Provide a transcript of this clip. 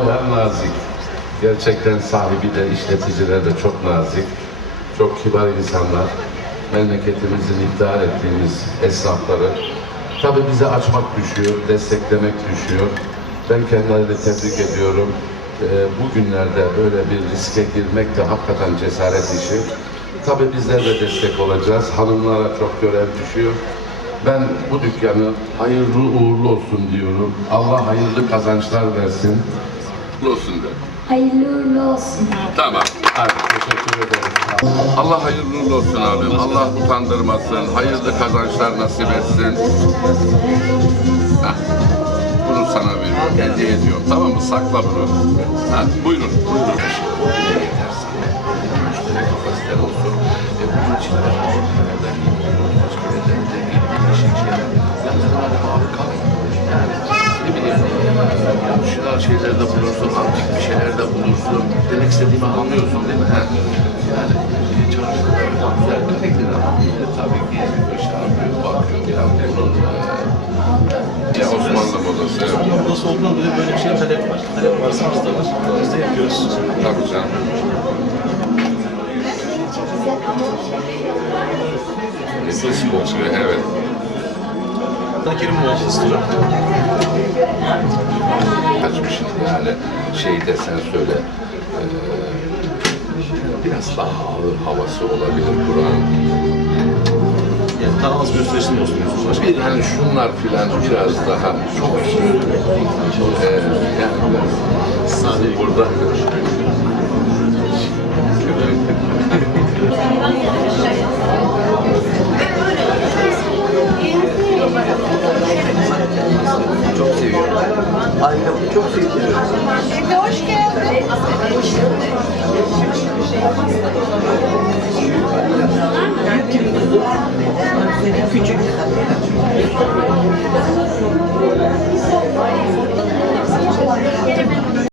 nazik. Gerçekten sahibi de işleticiler de çok nazik. Çok kibar insanlar. Memleketimizin iftihar ettiğimiz esnafları. Tabii bize açmak düşüyor, desteklemek düşüyor. Ben kendilerini tebrik ediyorum. Ee, bugünlerde böyle bir riske girmek de hakikaten cesaret işi. Tabii bizler de destek olacağız. Hanımlara çok görev düşüyor. Ben bu dükkanı hayırlı uğurlu olsun diyorum. Allah hayırlı kazançlar versin. Uğurlu olsun de. Hayırlı uğurlu olsun. Tamam. Hadi teşekkür ederim. Allah hayırlı uğurlu olsun abim. Allah utandırmasın. Hayırlı kazançlar nasip etsin. Heh. Bunu sana veriyorum. Hediye ediyorum. Tamam mı? Sakla bunu. Ha, buyurun. Buyurun. Müşteri kapasiten olsun. E, bunun için de şeylerde bulursun, antik bir şeylerde bulursun. Demek istediğimi anlıyorsun değil mi? Ha? Yani e, çarşıda güzel kaliteli ama millet tabii ki yapıyor, bakıyor. Ya bunun ya Osmanlı modası. evet. Modası olduğundan dolayı böyle bir şey talep var. Talep varsa biz de var. Biz de yapıyoruz. Tabii canım. Nefis kokuyor, evet. Nakirim olsun istiyorum. Yani şey desen söyle. eee, biraz daha ağır havası olabilir buranın. Yani tanımaz gösterişli mi olsun diyorsunuz başka? Bir hani şunlar filan biraz daha çok eee yani biraz Sade burada Ailemi çok seviyorum. Evde hoş geldin. Küçük.